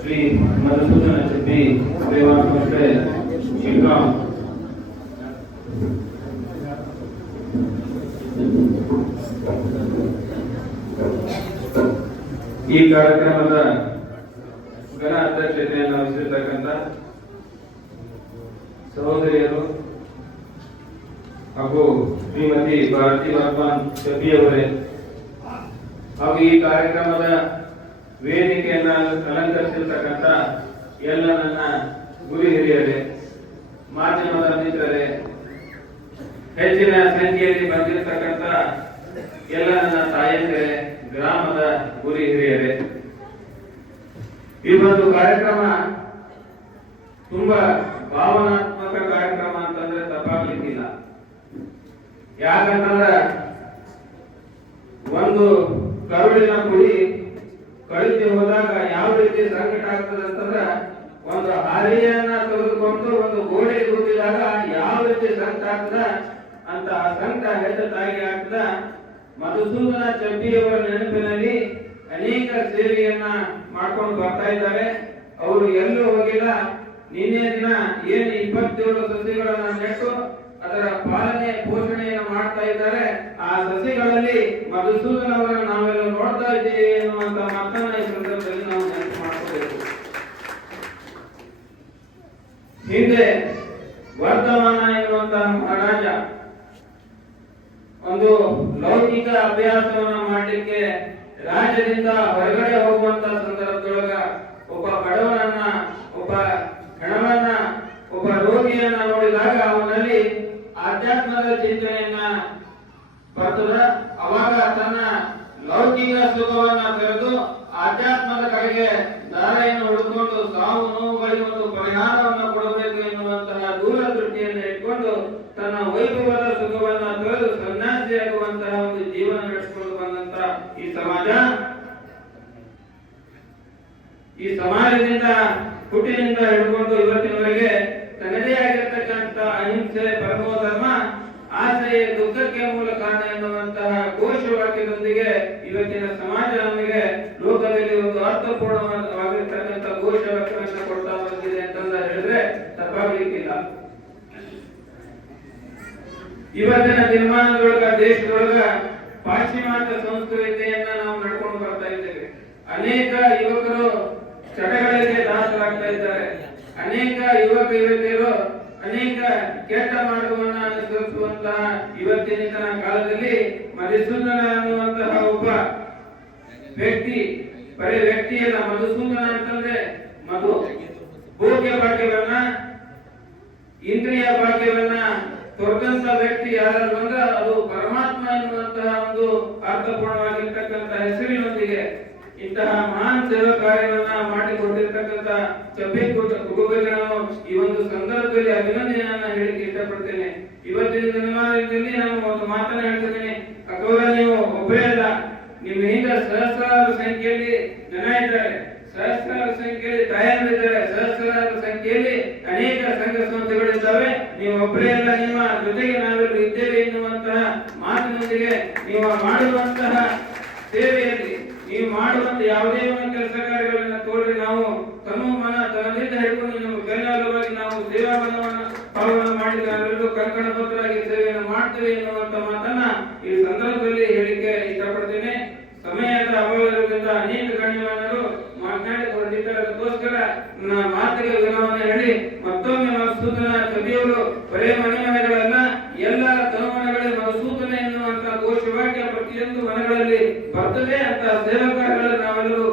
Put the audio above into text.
ಶ್ರೀ ಮಧುಸೂದನ ಚೆಟ್ಟಿ ಸೇವಾ ಸಂಸ್ಥೆ ಶಿಲ್ಗಾಂ ಈ ಕಾರ್ಯಕ್ರಮದ ಘನ ಅಧ್ಯಕ್ಷತೆಯನ್ನು ವಹಿಸಿರ್ತಕ್ಕಂಥ ಸಹೋದರಿಯರು ಹಾಗೂ ಶ್ರೀಮತಿ ಭಾರತಿ ಭಗವಾನ್ ಶಫಿಯವರೇ ಹಾಗೂ ಈ ಕಾರ್ಯಕ್ರಮದ ವೇದಿಕೆಯನ್ನು ಅಲಂಕರಿಸಿರ್ತಕ್ಕಂಥ ಎಲ್ಲ ನನ್ನ ಗುರು ಹಿರಿಯರೇ, ಮಾಧ್ಯಮದ ಮಿತ್ರರೇ, ಹೆಚ್ಚಿನ ಸಂಖ್ಯೆಯಲ್ಲಿ ಬಂದಿರತಕ್ಕಂಥ ಎಲ್ಲ ನನ್ನ ತಾಯಂದಿರೇ, ಗ್ರಾಮದ ಗುರು ಹಿರಿಯರೇ, ಈ ಒಂದು ಕಾರ್ಯಕ್ರಮ ತುಂಬಾ ಭಾವನಾತ್ಮಕ ಕಾರ್ಯಕ್ರಮ ಅಂತಂದ್ರೆ ತಪ್ಪಾಗ್ಲಿಕ್ಕಿಲ್ಲ. ಯಾಕಂತಂದ್ರೆ ಒಂದು ಕರುಳಿನ ಕುಡಿ ಕಳಿತು ಹೋದಾಗ ಯಾವ ರೀತಿ ಸಂಕಟ ಆಗ್ತದೆ ಅಂತಂದ್ರೆ, ಒಂದು ಹಾರಿಯನ್ನ ತೆಗೆದುಕೊಂಡು ಒಂದು ಗೋಡೆ ಕೂದಿದಾಗ ಯಾವ ರೀತಿ ಸಂಕಟ ಆಗ್ತದ ಅಂತ ಆ ಸಂಕಟ ಹೆಚ್ಚಾಗಿ ಆಗ್ತದ. ಮಧುಸೂದನ ಚೆಟ್ಟಿಯವರ ನೆನಪಿನಲ್ಲಿ ಅನೇಕ ಸೇವೆಯನ್ನ ಮಾಡ್ಕೊಂಡು ಬರ್ತಾ ಇದ್ದಾರೆ. ಅವರು ಎಲ್ಲೂ ಹೋಗಿಲ್ಲ. ನಿನ್ನೆ ದಿನ ಏನು 27 ಸಸಿಗಳನ್ನ ನೆಟ್ಟು ಅದರ ಪಾಲನೆ ಪೋಷಣೆಯನ್ನು ಮಾಡ್ತಾ ಇದ್ದಾರೆ. ಆ ಸಸಿಗಳಲ್ಲಿ ಮಧುಸೂದನ ಅವರನ್ನು ನಾವೆಲ್ಲ ನೋಡ್ತಾ ಇದ್ದೇವೆ ಎನ್ನುವಂತ ಮಾತನ್ನ ಈ ಸಂದರ್ಭದಲ್ಲಿ ನಾವು ನೆನಪು ಮಾಡ್ಕೋಬೇಕು. ಹಿಂದೆ ವರ್ಧಮಾನ ಎನ್ನುವಂತಹ ಮಹಾರಾಜ ಒಂದು ಲೌಕಿಕ ಅಭ್ಯಾಸವನ್ನ ಮಾಡಲಿಕ್ಕೆ ರಾಜ್ಯದಿಂದ ಹೊರಗಡೆ ಹೋಗುವಂತ ಸಂದರ್ಭದೊಳಗ ಒಬ್ಬ ಬಡವನನ್ನ, ಒಬ್ಬ ಹೆಣವನ್ನ, ಒಬ್ಬ ರೋಗಿಯನ್ನ ನೋಡಿದಾಗ ಅವನಲ್ಲಿ ಆಧ್ಯಾತ್ಮದ ಚಿಂತನೆಯನ್ನ ಬರ್ತದ. ಅವಾಗ ತನ್ನ ಲೌಕಿಕ ಸುಖವನ್ನ ತೆರೆದು ಆಧ್ಯಾತ್ಮದ ಕಡೆಗೆ ದಾರಿಯನ್ನು ಹುಡುಕೊಂಡು ಸಾವು ನೋವುಗಳಿಗೆ ಒಂದು ಪರಿಹಾರವನ್ನು ಕೊಡಬೇಕು ಎನ್ನುವಂತಹ ದೂರದೃಷ್ಟಿಯನ್ನು ಇಟ್ಕೊಂಡು ತನ್ನ ವೈಭವದ ಸುಖವನ್ನ ತೊರೆದು ಸನ್ಯಾಸಿಯಾಗುವಂತಹ ಒಂದು ಜೀವನ ನಡೆಸಿಕೊಂಡು ಬಂದಂತ ಈ ಸಮಾಜದಿಂದ ಹುಟ್ಟಿನಿಂದ ಹಿಡ್ಕೊಂಡು ಇವತ್ತಿನವರೆಗೆ ತನ್ನದೇ ಆಗಿರ್ತಕ್ಕಂಥ ಅಹಿಂಸೆ, ಪರಮೋ ಧರ್ಮ, ಆಸೆಯೇ ದುಃಖಕ್ಕೆ ಮೂಲ ಕಾರಣ ಎನ್ನುವಂತಹ ಘೋಷವಾಕ್ಯದೊಂದಿಗೆ ಇವತ್ತಿನ ಸಮಾಜ ನಮಗೆ ಲೋಕದಲ್ಲಿ ಒಂದು ಅರ್ಥಪೂರ್ಣವಾಗಿರ್ತಕ್ಕಂಥ ಘೋಷವಾಕ್ಯವನ್ನು ಕೊಡ್ತಾ ಬಂದಿದೆ ಅಂತ ಹೇಳಿದ್ರೆ ತಪ್ಪಾಗಲಿಕ್ಕಿಲ್ಲ. ಇವತ್ತಿನ ದಿನಮಾನದೊಳಗ ದೇಶದೊಳಗ ಪಾಶ್ಚಿಮಾತ್ಯ ಸಂಸ್ಕೃತಿಯನ್ನ ನಾವು ನಡ್ಕೊಂಡು ಬರ್ತಾ ಇದ್ದೇವೆ. ಅನೇಕ ಯುವಕರು ಚಟಗಳಿಗೆ ದಾಸರಾಗ್ತಾ ಇದ್ದಾರೆ. ಅನೇಕ ಯುವಕ ಯುವತಿಯರು ಅನೇಕ ಕೆಟ್ಟ ಮಾರ್ಗವನ್ನು ಅನುಸರಿಸುವಂತಹ ಇವತ್ತಿನ ಕಾಲದಲ್ಲಿ ಮಧುಸೂದನ ಅನ್ನುವಂತಹ ಒಬ್ಬ ವ್ಯಕ್ತಿ, ಬರೀ ವ್ಯಕ್ತಿಯಲ್ಲ, ಮಧುಸೂದನ ಅಂತಂದ್ರೆ ಮಧು ಭೋಗ್ಯ ಭಾಗ್ಯವನ್ನ, ಇಂದ್ರಿಯ ಭಾಗ್ಯವನ್ನ ತೊರೆದಂತ ವ್ಯಕ್ತಿ ಯಾರು ಅಂದ್ರೆ ಅದು ಪರಮಾತ್ಮ ಎನ್ನುವಂತಹ ಒಂದು ಅರ್ಥಪೂರ್ಣವಾಗಿರ್ತಕ್ಕಂಥ ಹೆಸರಿನೊಂದಿಗೆ ಇಂತಹ ಮಹಾನ್ ಸೇವಾ ಕಾರ್ಯವನ್ನ ಮಾಡಿಕೊಂಡಿರ್ತಕ್ಕಂಥ ಕುಟುಂಬಕ್ಕೆ ನಾನು ಈ ಒಂದು ಸಂದರ್ಭದಲ್ಲಿ ಅಭಿನಂದನೆಯನ್ನ ಹೇಳಿಕ್ಕೆ ಇಷ್ಟಪಡ್ತೇನೆ. ಇವತ್ತಿನ ದಿನಮಾನದಲ್ಲಿ ನಾನು ಒಂದು ಮಾತನ್ನ ಹೇಳ್ತಿದ್ದೇನೆ. ಅಕ್ಕವರ ನೀವು ಒಬ್ಬರೇ ಅಲ್ಲ, ನಿಮ್ಮ ಹಿಂದೆ ಸಹಸ್ರಾರು ಸಂಖ್ಯೆಯಲ್ಲಿ ಜನ ಇದ್ದಾರೆ, ಸಹಸ್ರಾರು ಸಂಖ್ಯೆಯಲ್ಲಿ ತಾಯಂದಿದ್ದಾರೆ, ಸಹಸ್ರಾರು ಸಂಖ್ಯೆಯಲ್ಲಿ ಅನೇಕ ಸಂಘ ಸಂಸ್ಥೆಗಳಿದ್ದಾವೆ. ನೀವು ಒಬ್ಬರೇ ಅಲ್ಲ, ನಿಮ್ಮ ಜೊತೆಗೆ ನಾವೆಲ್ಲರೂ ಇದ್ದೇವೆ ಎನ್ನುವಂತಹ ಮಾತಿನೊಂದಿಗೆ ನೀವು ಮಾಡುವಂತಹ ಸೇವೆಯಲ್ಲಿ, ನೀವು ಮಾಡುವಂತ ಯಾವುದೇ ಒಂದು ಕೆಲಸ ಕಾರ್ಯಗಳನ್ನ ತೋರಿ ನಾವು ತನು ಮನ ತನದಿಂದ ಹಿಡ್ಕೊಂಡು ನಮ್ಮ ಕೈಲಾಲವಾಗಿ ನಾವು ಸೇವಾ ಪಾಲನೆ ಮಾಡಿ ನಾವೆಲ್ಲರೂ ಕಂಕಣಬದ್ಧರಾಗಿ ಸೇವೆಯನ್ನು ಮಾಡ್ತೇವೆ ಎನ್ನುವಂತ ಮಾತನ್ನ ಈ ಸಂದರ್ಭದಲ್ಲಿ ಹೇಳಿಕೆ ಇಷ್ಟಪಡ್ತೇನೆ. ಸಮಯದ ಅಭಾವದಿಂದ ಅನೇಕ ಗಣ್ಯಮಾನರು ಮಾತನಾಡಿ ಹೊರಟಿದ್ದಾರೆ. ಅದಕ್ಕೋಸ್ಕರ ನನ್ನ ಮಾತಿಗೆ ವಿರಾಮವನ್ನು ಹೇಳಿ ಮತ್ತೊಮ್ಮೆ ಮಧುಸೂದನ ಚೆಟ್ಟಿಯವರು ಬರೇ ಮನೆಗಳಲ್ಲ, ಎಲ್ಲ ತನುಮನೆಗಳೇ ಮಧುಸೂದನ ಎನ್ನುವಂತಹ ಘೋಷವಾಕ್ಯ ಪ್ರತಿಯೊಂದು ಮನೆಗಳಲ್ಲಿ ಬರ್ತದೆ ಅಂತ ಸೇವಾ ಕಾರ್ಯಗಳನ್ನು ನಾವೆಲ್ಲರೂ